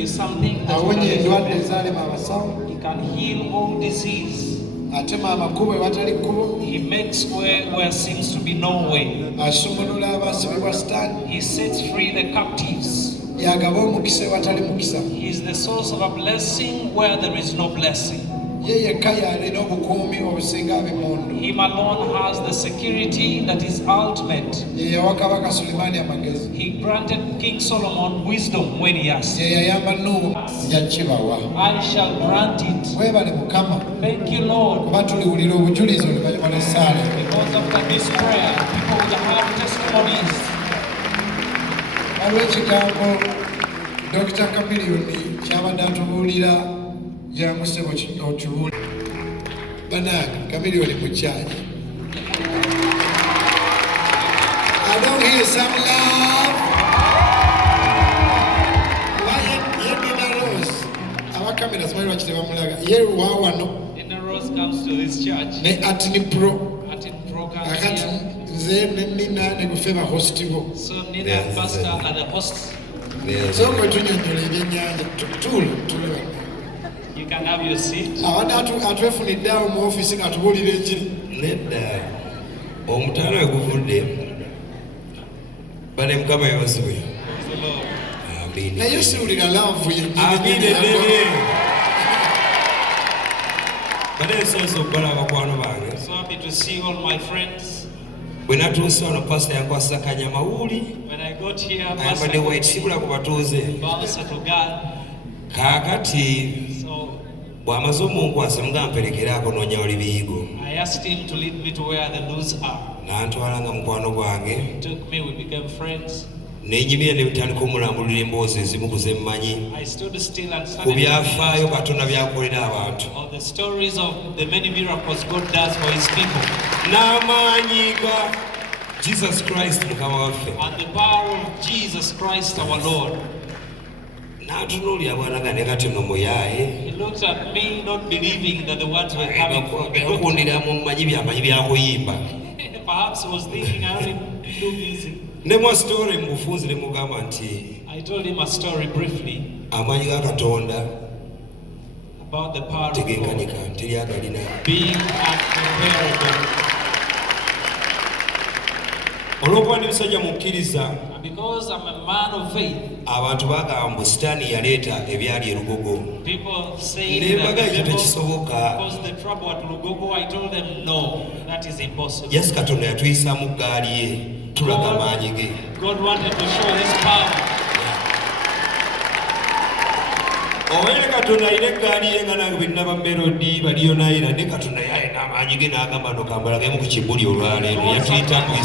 you something that He can heal all disease. He makes way where seems to be no way. He sets free the captives. He is the source of a blessing where there is no blessing. Him alone has the security that is ultimate. He granted King Solomon wisdom when he asked. I shall grant it. Thank you, Lord. Because after this prayer, people will have testimonies. Dr. Chameleon kyabadde atubuulira jangu ssebo otubuulira bannange Chameleon mukyali. I don't hear some love. Roze abakamera simanyi lwaki tebamulaga ye waawano Roze comes to this church. ne Atini Pro comes here. Nze ne Nina ne bufe ba hostibo. So Nina and Pastor are the hosts. So you can have your seat. Omutana guvudde bane mukama yabasuwe na Yesu ulira love ye bane sozo bala bakwano bange. So happy to see all my friends. When I told someone pastor yankwasa kanyamawuli when I got here, pastor white sibula kubatuze kakati bwamaze omunkwasa mugamperekerako nonya oli biyigo. I asked him to lead me to where the loose are. Nantwala nga mukwano gwange. He took me, we became friends. Nenyimira ne bitandika omulambulira emboozi ezimu kuzemmanyi ku byafaayo Katonda byakolera abantu. Of the stories of the many miracles God does for His people. N'amaanyi ga Jesus Christ mukama waffe. And the power of Jesus Christ our Lord. N'atunuulira bw'alaga ne kati nno muyaaye. He looked at me not believing that the words were coming from me. Okundira mu mmanyi byakuyimba. Perhaps he was thinking I only do music. Nemo story mbufunzi ne mugamba nti I told him a story briefly amaanyi ga Katonda about the power of God being uncomparable. Olwokuba ndi musajja mukkiriza because I'm a man of faith, abantu bagamba mbu sitaani yaleeta ebyali erugogo. People say that tekisoboka. Because the trouble at Lugogo, I told them no, that is impossible. Yes, Katonda yatuyisa mu ggaali ye tulaga maanyi ge. God wanted to show His power. Owe Katonda alina eggaali ye nga nange bennaba Melody baliyo naye ne Katonda yalina amaanyi ge n'agamba no kambalagemu ku kibbuli olwaleero yatuyita mu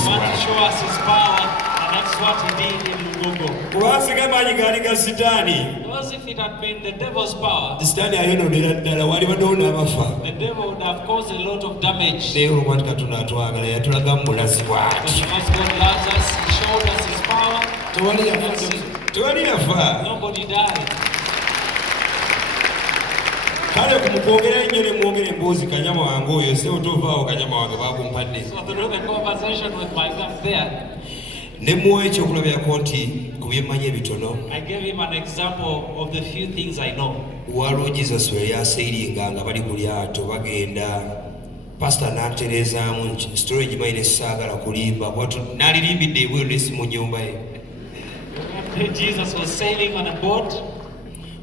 kubanga amaanyi gaali ga sitaani. Because if it had been the devil's power, sitaani ayononera ddala wali baddewo n'abafa. The devil would have caused a lot of damage. Naye olwati Katonda atwagala yatulaga mu bulazi bw'ati. Because God loves us, He showed us His power. Tewali yafa. Nobody died. Kale kumukwogera ennyo ne mwogera emboozi kanyama wange oyo se otovaawo kanyama wange bakumpadde. So through the conversation with my God there, ne muwa ekyokulabirako nti ku byemmanyi ebitono. I gave him an example of the few things I know. Waliwo Jesus we yaseeringa nga bali ku lyato bagenda. Pastor n'atereezaamu story gimayina saagala kulimba n'alirimbidde ebweru n'esi mu nnyumba ye. Jesus was sailing on a boat.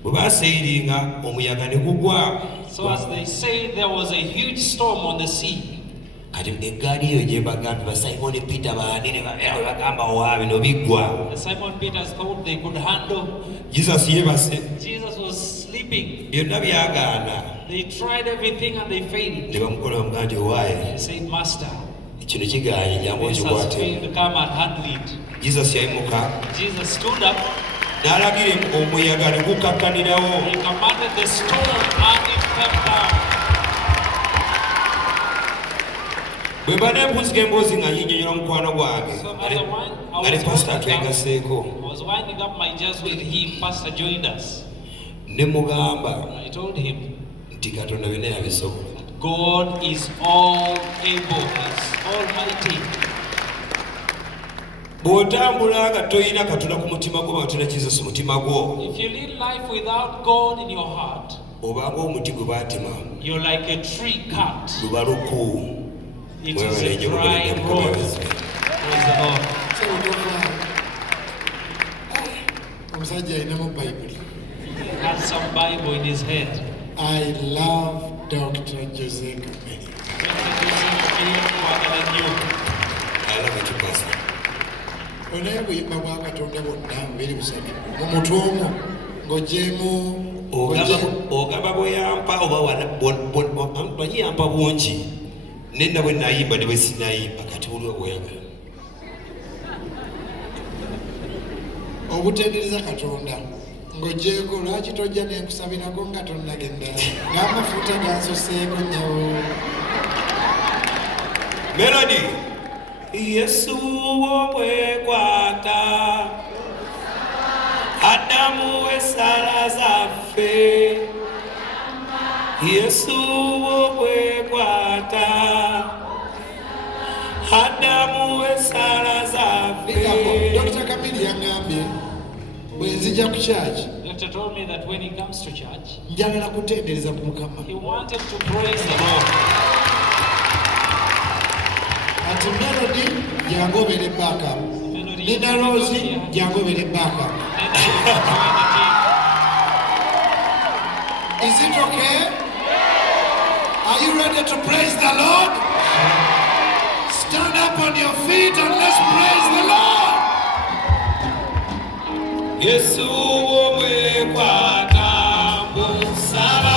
Bwe baaseiringa omuyaga ne gugwa. So as they sailed, there was a huge storm on the sea. Kati eggaali eyo gye bagambye ba Simon Peter baani ne bagamba waawe no biggwa. Simon Peter thought they could handle. Jesus yeebase. Jesus was sleeping. Byonna byagaana. They tried everything and they failed. Ne bamukola bamugamba nti waaye. He said, Master, kino kigaanye jangu okikwate. Come and handle it. Jesus yayimuka. Jesus stood up. N'alagira omuyaga ne gukakkanirawo. He commanded the storm and it came down. Bwe bane mpuzika emboozi nga nnyinnyonnyola mukwano gwange nga ne pastor atwegaseeko. I was winding up my jazz with him. Pastor joined us. Ne mugamba I told him nti Katonda byonna yabisobola. God is all able, He is almighty. bw'otambula nga toyina Katonda ku mutima gwo toyina Jesus mu mutima gwo. If you lead life without God in your heart, obanga omuti gwe baatema you're like a tree cut. luba luku. It is a dry road. Praise the Lord. Omusajja alinamu Bible. He had some Bible in his head. I love Dr. Roze Kubade. I love it, Pastor. Onaye buyimba bwa Katonda bwonna bubiri busatu mu mutwe omwo ng'ogyemu ogamba bweyampa oba banyiyampa bungi nenna bwe nayimba ne bwe sinayimba kati buliwo bweyagala. obutendereza Katonda ng'ogyeko lwaki tojja nenkusabirako nga tonnagenda ng'amafuta gansoseeko nnyo. Melody. Yesu womwekwata Adamu esala zaffe. Yesu womwekwata Adamu esala zaffe. Dr. Chameleon yangambye bwe nzija ku church. Doctor told me that when he comes to church, njagala kutendereza ku Mukama. he wanted to praise the Lord. Ati Melody yangobere backup. Nina Roze yangobere backup. Is it okay? Are you ready to praise the Lord? Stand up on your feet and let's praise the Lord. Yesu womwekwata musala.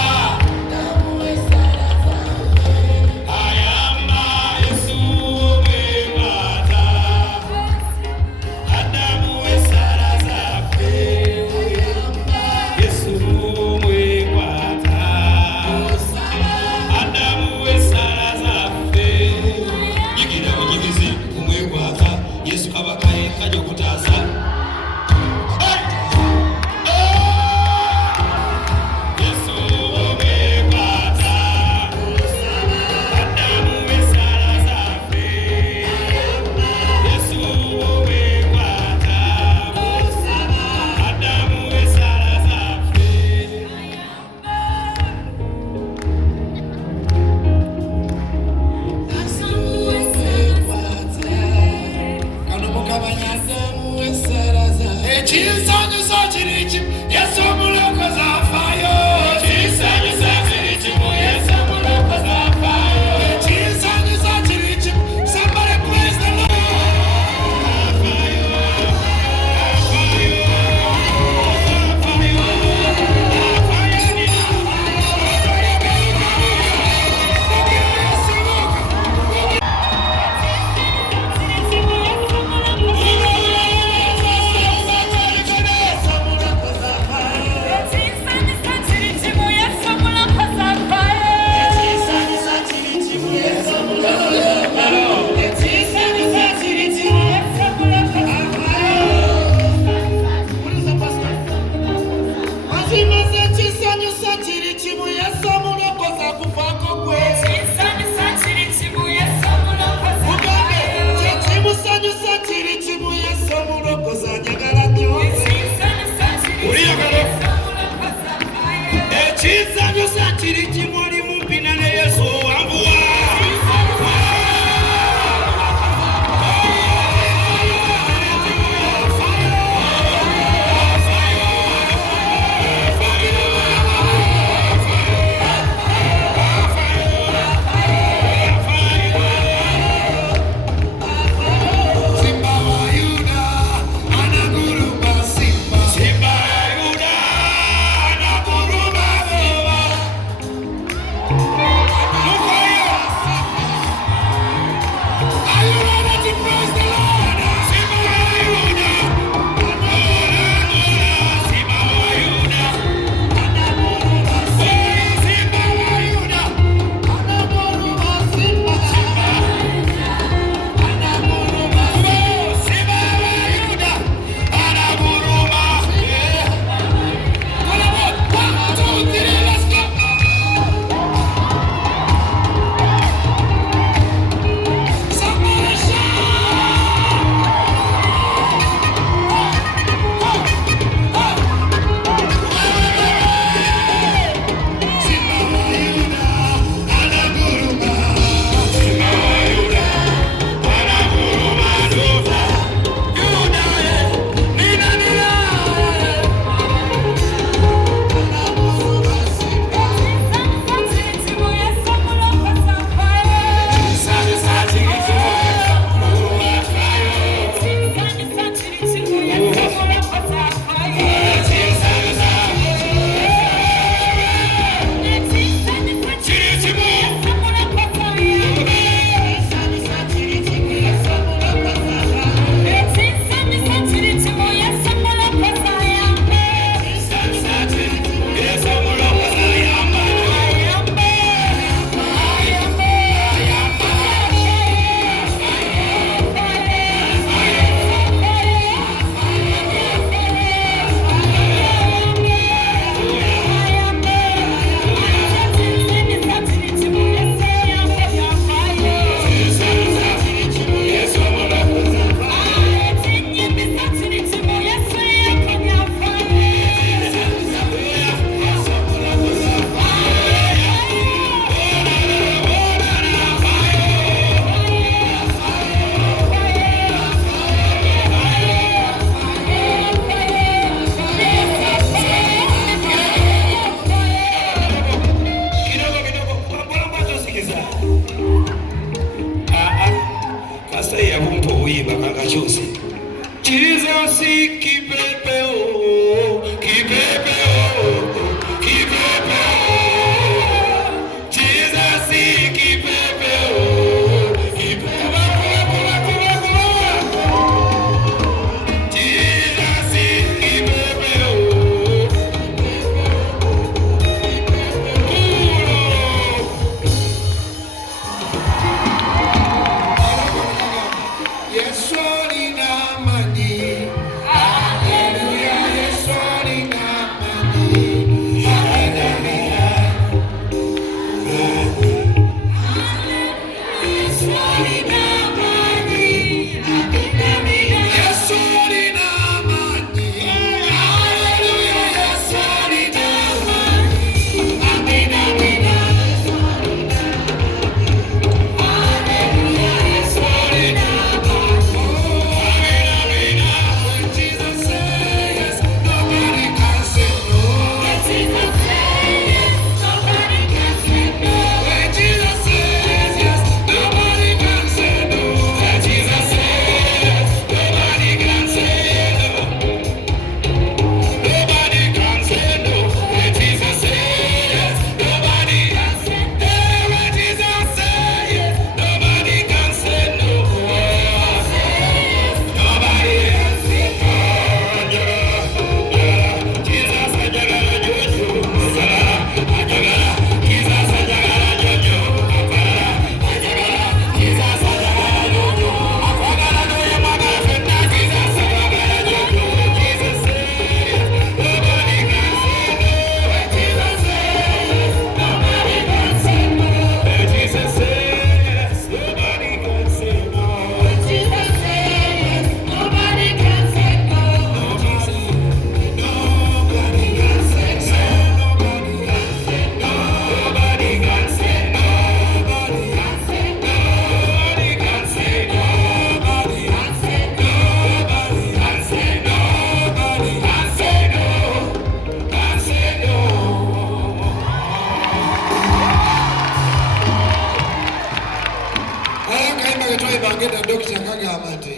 agenda dokita kagamba nti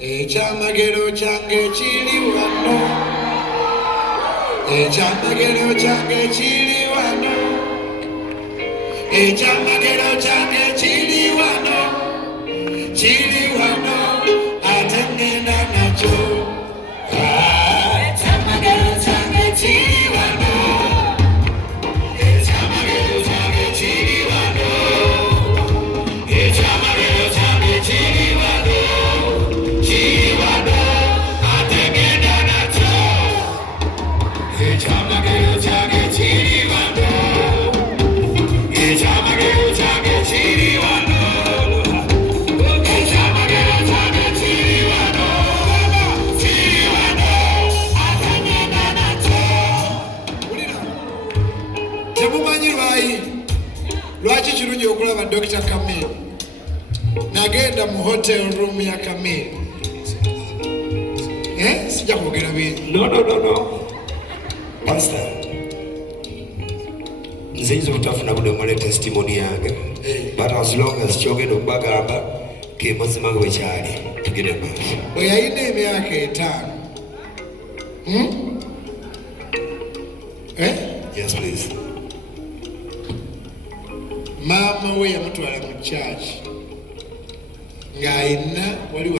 ekyamagero kyange kiri wano, ekyamagero kyange kiri wano, ekyamagero kyange kiri wano, kiri wano, ate ngenda nakyo. Ekyamagero kyange kiri wano, ekyamagero kyange kiri wano, ekyamagero kyange kiri wano, kiri wano, ate ngenda nakyo. Ekyamagero kyange kiri wano, ekyamagero kyange kiri wano, ekyamagero kyange kiri wano, kiri wano, ate ngenda nakyo. Temumanyi lwaki kirungi okulaba Dr. Camille. Nagenda mu hotel room ya Camille. Sijja kwogera bingi. No. Pastor, nzeyinza obutafuna budomole testimony yange, but as long as kyogenda okubagamba ke mazima nga bwekyali tugende maaso. Bwe yalina emyaka 5. Yes, please. Maama we yamutwala mu church ng'ayina waliwo